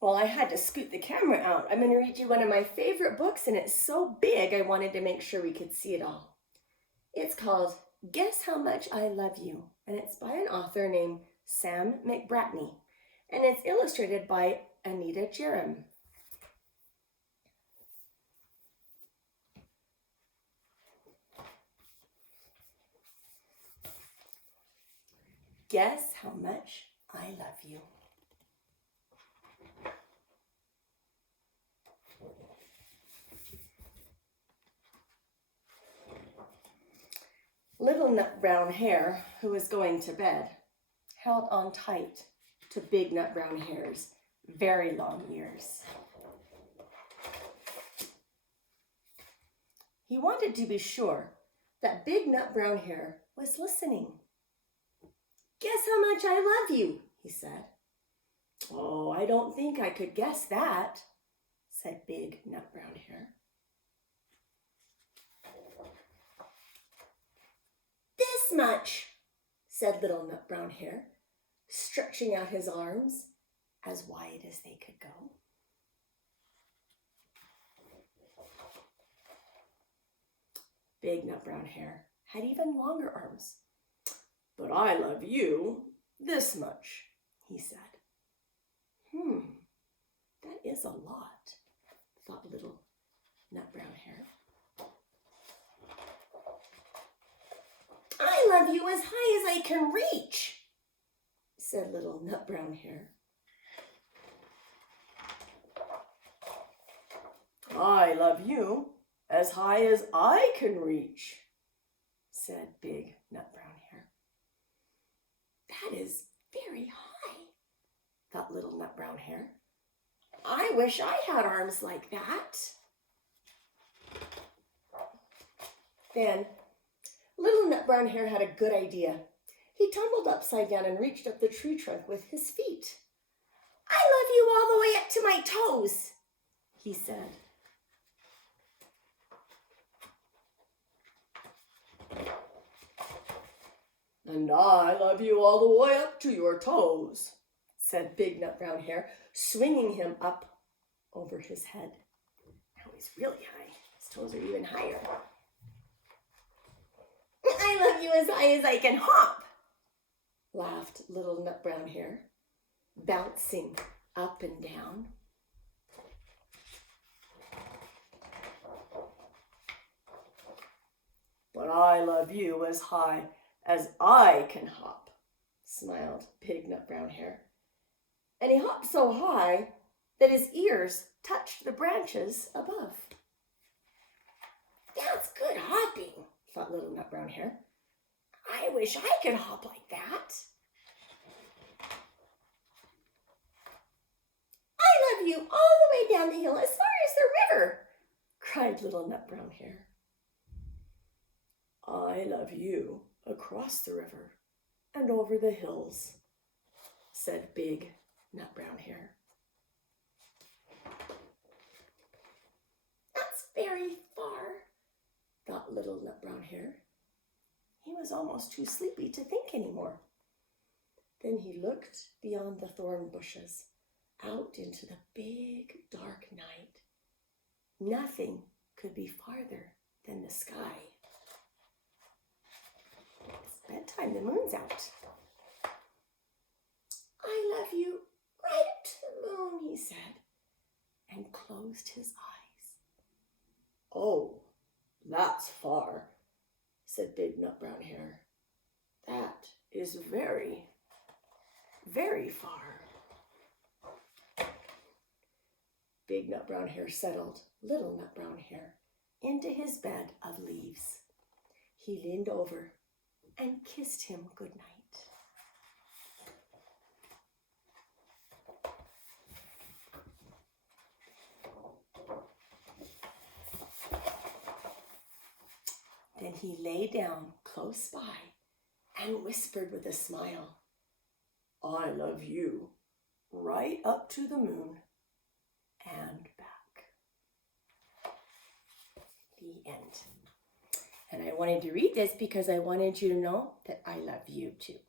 Well, I had to scoot the camera out. I'm going to read you one of my favorite books, and it's so big I wanted to make sure we could see it all. It's called Guess How Much I Love You, and it's by an author named Sam McBratney, and it's illustrated by Anita Jeram. Guess how much I love you. Little Nut Brown Hare, who was going to bed, held on tight to Big Nut Brown Hare's very long ears. He wanted to be sure that Big Nut Brown Hare was listening. "Guess how much I love you," he said. "Oh, I don't think I could guess that," said Big Nut Brown Hare. "This much," said Little Nut Brown Hare, stretching out his arms as wide as they could go. Big Nut Brown Hare had even longer arms. "But I love you this much," he said. That is a lot, thought Little Nut Brown Hare. "I love you as high as I can reach," said Little Nut Brown Hare. "I love you as high as I can reach," said Big Nut Brown Hare. "That is very high," thought Little Nut Brown Hare. "I wish I had arms like that." Then Little Nut Brown Hare had a good idea. He tumbled upside down and reached up the tree trunk with his feet. "I love you all the way up to my toes," he said. "And I love you all the way up to your toes," said Big Nut Brown Hare, swinging him up over his head. Now he's really high. His toes are even higher. "I love you as high as I can hop," laughed Little Nut Brown Hare, bouncing up and down. "But I love you as high as I can hop," smiled Big Nut Brown Hare. And he hopped so high that his ears touched the branches above. "That's good hopping," thought Little Nut Brown Hare. "I wish I could hop like that." "I love you all the way down the hill as far as the river," cried Little Nut Brown Hare. "I love you across the river and over the hills," said Big Nut Brown Hare. "That's very far," thought Little Nut Brown Hare. He was almost too sleepy to think anymore. Then he looked beyond the thorn bushes, out into the big, dark night. Nothing could be farther than the sky. It's bedtime, the moon's out. "I love you right up to the moon," he said, and closed his eyes. "Oh, that's far," said Big Nut Brown Hare. "That is very, very far." Big Nut Brown Hare settled Little Nut Brown Hare into his bed of leaves. He leaned over and kissed him goodnight. Then he lay down close by and whispered with a smile, "I love you right up to the moon and back." The end. And I wanted to read this because I wanted you to know that I love you too.